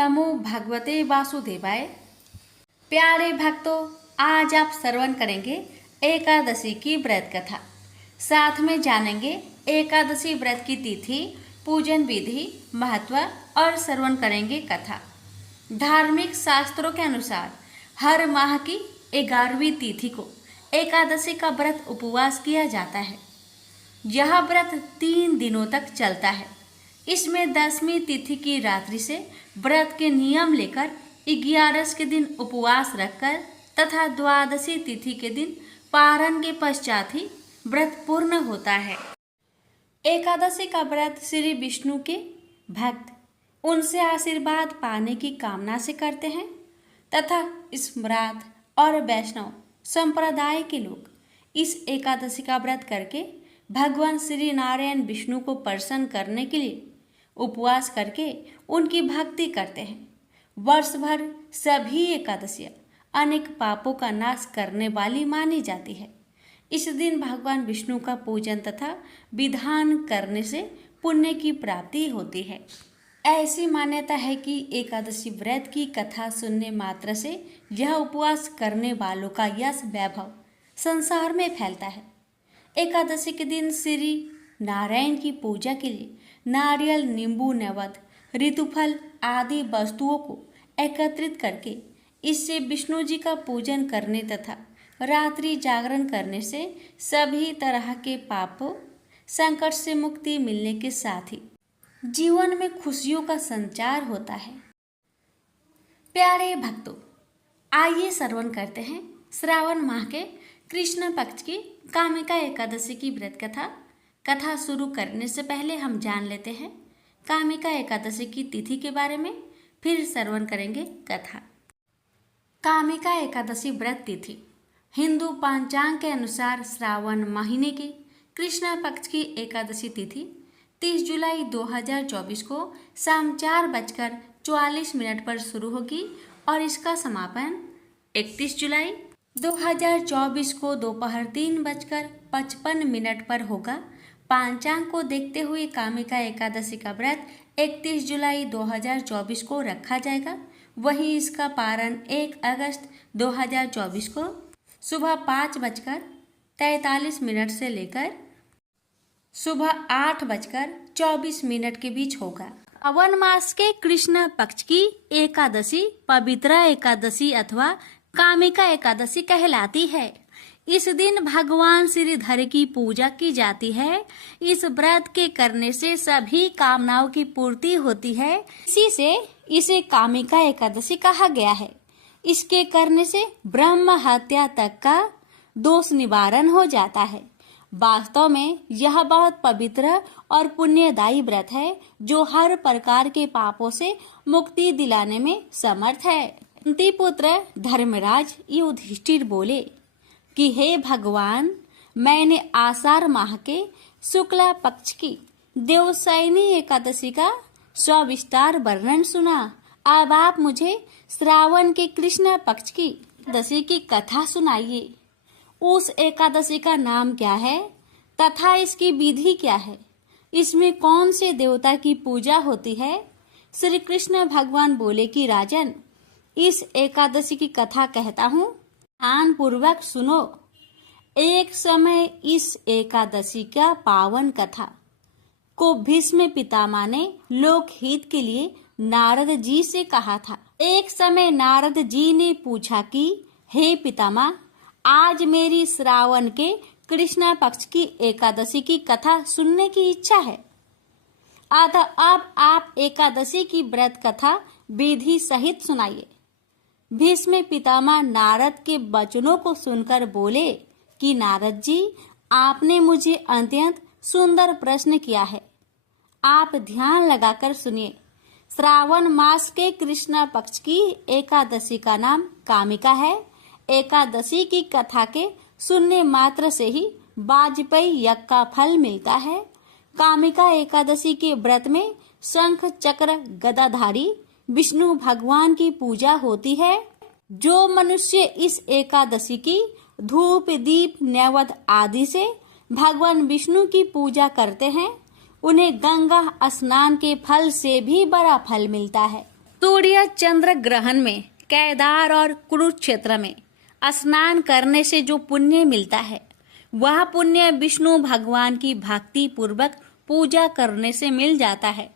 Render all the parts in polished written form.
नमो भगवते वासुदेवाय। प्यारे भक्तों, आज आप श्रवण करेंगे एकादशी की व्रत कथा। साथ में जानेंगे एकादशी व्रत की तिथि, पूजन विधि, महत्व और श्रवण करेंगे कथा। धार्मिक शास्त्रों के अनुसार हर माह की 11वीं तिथि को एकादशी का व्रत उपवास किया जाता है। यह व्रत 3 दिनों तक चलता है। इसमें 10वीं तिथि की रात्रि से व्रत के नियम लेकर 11 के दिन उपवास रखकर तथा द्वादशी तिथि के दिन पारण के पश्चात ही व्रत पूर्ण होता है। एकादशी का व्रत श्री विष्णु के भक्त उनसे आशीर्वाद पाने की कामना से करते हैं तथा स्मृत और वैष्णव संप्रदाय के लोग इस एकादशी का व्रत करके भगवान श्री नारायण विष्णु को प्रसन्न करने के लिए उपवास करके उनकी भक्ति करते हैं। वर्ष भर सभी एकादशियां अनेक पापों का नाश करने वाली मानी जाती है। इस दिन भगवान विष्णु का पूजन तथा विधान करने से पुण्य की प्राप्ति होती है। ऐसी मान्यता है कि एकादशी व्रत की कथा सुनने मात्र से यह उपवास करने वालों का यश वैभव संसार में फैलता है। एकादशी के दिन श्री नारायण की पूजा के लिए नारियल, नींबू, नैवेद्य, ऋतुफल आदि वस्तुओं को एकत्रित करके इससे विष्णु जी का पूजन करने तथा रात्रि जागरण करने से सभी तरह के पापों संकट से मुक्ति मिलने के साथ ही जीवन में खुशियों का संचार होता है। प्यारे भक्तों, आइए श्रवण करते हैं श्रावण माह के कृष्ण पक्ष की कामिका एकादशी की व्रत कथा। कथा शुरू करने से पहले हम जान लेते हैं कामिका एकादशी की तिथि के बारे में, फिर श्रवण करेंगे कथा। कामिका एकादशी व्रत तिथि हिंदू पंचांग के अनुसार श्रावण महीने की कृष्ण पक्ष की एकादशी तिथि 30 जुलाई 2024 को शाम 4:44 पर शुरू होगी और इसका समापन 31 जुलाई 2024 को दोपहर 3:55 पर होगा। पंचांग को देखते हुए कामिका एकादशी का व्रत 31 जुलाई 2024 को रखा जाएगा। वहीं इसका पारण 1 अगस्त 2024 को सुबह 5:43 से लेकर सुबह 8:24 के बीच होगा। श्रावण मास के कृष्ण पक्ष की एकादशी पवित्र एकादशी अथवा कामिका एकादशी कहलाती है। इस दिन भगवान श्रीधर की पूजा की जाती है। इस व्रत के करने से सभी कामनाओं की पूर्ति होती है। इसी से इसे कामिका एकादशी कहा गया है। इसके करने से ब्रह्म हत्या तक का दोष निवारण हो जाता है। वास्तव में यह बहुत पवित्र और पुण्यदायी व्रत है जो हर प्रकार के पापों से मुक्ति दिलाने में समर्थ है। कुंती पुत्र धर्मराज युधिष्ठिर बोले कि हे भगवान, मैंने आषाढ़ माह के शुक्ला पक्ष की देवशयनी एकादशी का सविस्तार वर्णन सुना। अब आप मुझे श्रावण के कृष्ण पक्ष की एकादशी की कथा सुनाइए। उस एकादशी का नाम क्या है तथा इसकी विधि क्या है? इसमें कौन से देवता की पूजा होती है? श्री कृष्ण भगवान बोले कि राजन, इस एकादशी की कथा कहता हूँ, ध्यान पूर्वक सुनो। एक समय इस एकादशी का पावन कथा को भीष्म पितामह ने लोकहित के लिए नारद जी से कहा था। एक समय नारद जी ने पूछा कि हे पितामह, आज मेरी श्रावण के कृष्ण पक्ष की एकादशी की कथा सुनने की इच्छा है। अतः अब आप एकादशी की व्रत कथा विधि सहित सुनाइए। भीष्म पितामह नारद के वचनों को सुनकर बोले कि नारद जी, आपने मुझे अत्यंत सुंदर प्रश्न किया है। आप ध्यान लगाकर सुनिए। श्रावण मास के कृष्ण पक्ष की एकादशी का नाम कामिका है। एकादशी की कथा के सुनने मात्र से ही वाजपेयी यज्ञ का फल मिलता है। कामिका एकादशी के व्रत में शंख चक्र गदाधारी विष्णु भगवान की पूजा होती है। जो मनुष्य इस एकादशी की धूप, दीप, नैवेद्य आदि से भगवान विष्णु की पूजा करते हैं, उन्हें गंगा स्नान के फल से भी बड़ा फल मिलता है। सूर्य चंद्र ग्रहण में केदार और कुरुक्षेत्र में स्नान करने से जो पुण्य मिलता है वह पुण्य विष्णु भगवान की भक्ति पूर्वक पूजा करने से मिल जाता है।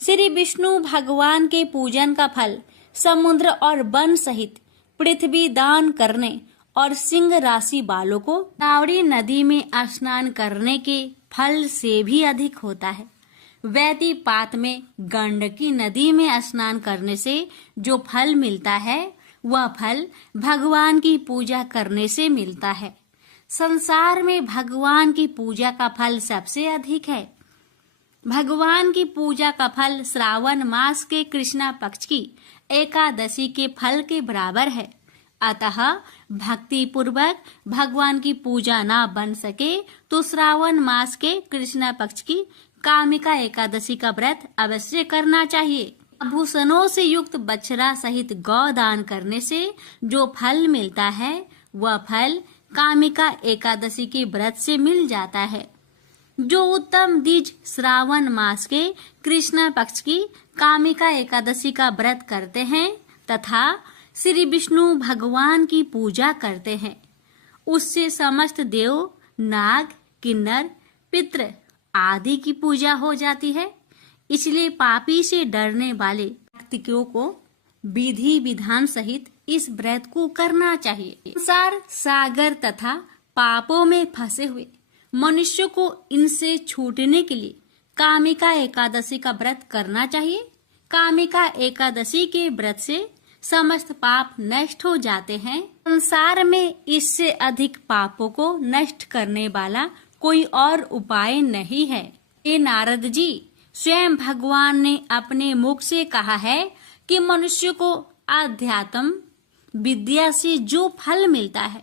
श्री विष्णु भगवान के पूजन का फल समुद्र और वन सहित पृथ्वी दान करने और सिंह राशि वालों को नावड़ी नदी में स्नान करने के फल से भी अधिक होता है। वैदिपात में गंडकी नदी में स्नान करने से जो फल मिलता है वह फल भगवान की पूजा करने से मिलता है। संसार में भगवान की पूजा का फल सबसे अधिक है। भगवान की पूजा का फल श्रावण मास के कृष्णा पक्ष की एकादशी के फल के बराबर है। अतः भक्ति पूर्वक भगवान की पूजा ना बन सके तो श्रावण मास के कृष्णा पक्ष की कामिका एकादशी का व्रत अवश्य करना चाहिए। आभूषणों से युक्त बछड़ा सहित गौदान करने से जो फल मिलता है वह फल कामिका एकादशी के व्रत से मिल जाता है। जो उत्तम द्विज श्रावण मास के कृष्ण पक्ष की कामिका एकादशी का व्रत करते हैं तथा श्री विष्णु भगवान की पूजा करते हैं, उससे समस्त देव, नाग, किन्नर, पितृ आदि की पूजा हो जाती है। इसलिए पापी से डरने वाले व्यक्तियों को विधि विधान सहित इस व्रत को करना चाहिए। संसार सागर तथा पापों में फंसे हुए मनुष्य को इनसे छूटने के लिए कामिका एकादशी का व्रत करना चाहिए। कामिका एकादशी के व्रत से समस्त पाप नष्ट हो जाते हैं। संसार में इससे अधिक पापों को नष्ट करने वाला कोई और उपाय नहीं है। ये नारद जी, स्वयं भगवान ने अपने मुख से कहा है कि मनुष्य को आध्यात्म विद्या से जो फल मिलता है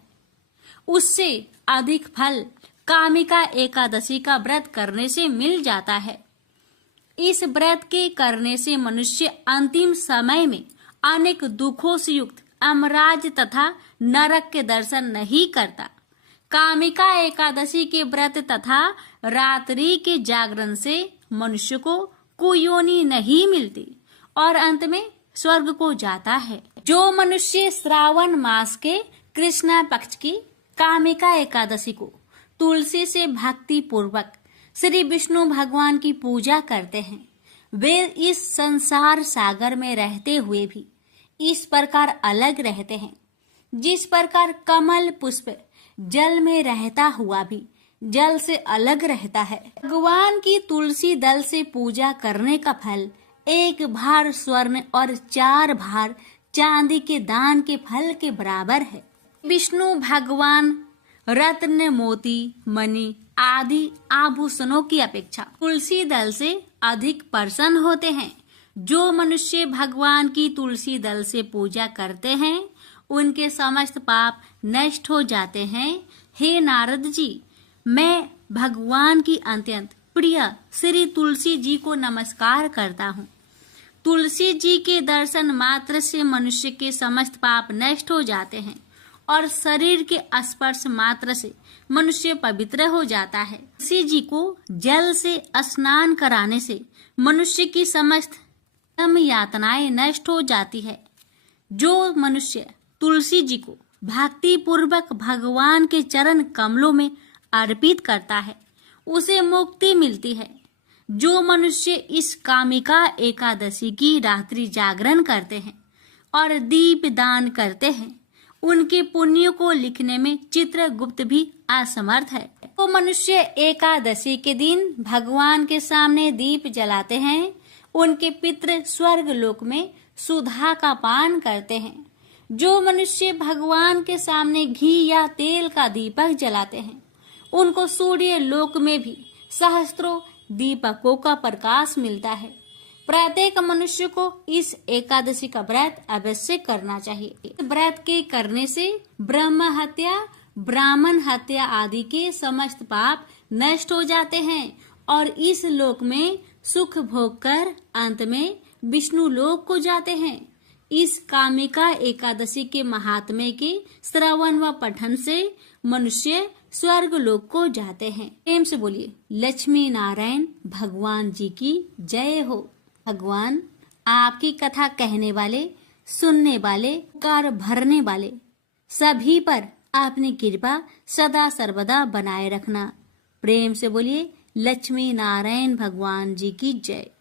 उससे अधिक फल कामिका एकादशी का व्रत करने से मिल जाता है। इस व्रत के करने से मनुष्य अंतिम समय में अनेक दुखों से युक्त अमराज तथा नरक के दर्शन नहीं करता। कामिका एकादशी के व्रत तथा रात्रि के जागरण से मनुष्य को कुयोनि नहीं मिलती और अंत में स्वर्ग को जाता है। जो मनुष्य श्रावण मास के कृष्णा पक्ष की कामिका एकादशी को तुलसी से भक्ति पूर्वक श्री विष्णु भगवान की पूजा करते हैं, वे इस संसार सागर में रहते हुए भी इस प्रकार अलग रहते हैं जिस प्रकार कमल पुष्प जल में रहता हुआ भी जल से अलग रहता है। भगवान की तुलसी दल से पूजा करने का फल 1 भार स्वर्ण और 4 भार चांदी के दान के फल के बराबर है। विष्णु भगवान रत्न, मोती, मणि आदि आभूषणों की अपेक्षा तुलसी दल से अधिक प्रसन्न होते हैं। जो मनुष्य भगवान की तुलसी दल से पूजा करते हैं उनके समस्त पाप नष्ट हो जाते हैं। हे नारद जी, मैं भगवान की अत्यंत प्रिय श्री तुलसी जी को नमस्कार करता हूँ। तुलसी जी के दर्शन मात्र से मनुष्य के समस्त पाप नष्ट हो जाते हैं और शरीर के स्पर्श मात्र से मनुष्य पवित्र हो जाता है। तुलसी जी को जल से स्नान कराने से मनुष्य की समस्त यातनाएं नष्ट हो जाती है। जो मनुष्य तुलसी जी को भक्ति पूर्वक भगवान के चरण कमलों में अर्पित करता है उसे मुक्ति मिलती है। जो मनुष्य इस कामिका एकादशी की रात्रि जागरण करते हैं और दीप दान करते हैं उनके पुण्यों को लिखने में चित्रगुप्त भी असमर्थ है। तो मनुष्य एकादशी के दिन भगवान के सामने दीप जलाते हैं, उनके पितृ स्वर्ग लोक में सुधा का पान करते हैं। जो मनुष्य भगवान के सामने घी या तेल का दीपक जलाते हैं उनको सूर्य लोक में भी सहस्त्रों दीपकों का प्रकाश मिलता है। प्रत्येक मनुष्य को इस एकादशी का व्रत अवश्य करना चाहिए। इस व्रत के करने से ब्रह्म हत्या, ब्राह्मण हत्या आदि के समस्त पाप नष्ट हो जाते हैं और इस लोक में सुख भोग कर अंत में विष्णु लोक को जाते हैं। इस कामिका एकादशी के महात्म्य के श्रवण व पठन से मनुष्य स्वर्ग लोक को जाते हैं। प्रेम से बोलिए लक्ष्मी नारायण भगवान जी की जय हो। भगवान आपकी कथा कहने वाले, सुनने वाले, कर भरने वाले सभी पर अपनी कृपा सदा सर्वदा बनाए रखना। प्रेम से बोलिए लक्ष्मी नारायण भगवान जी की जय।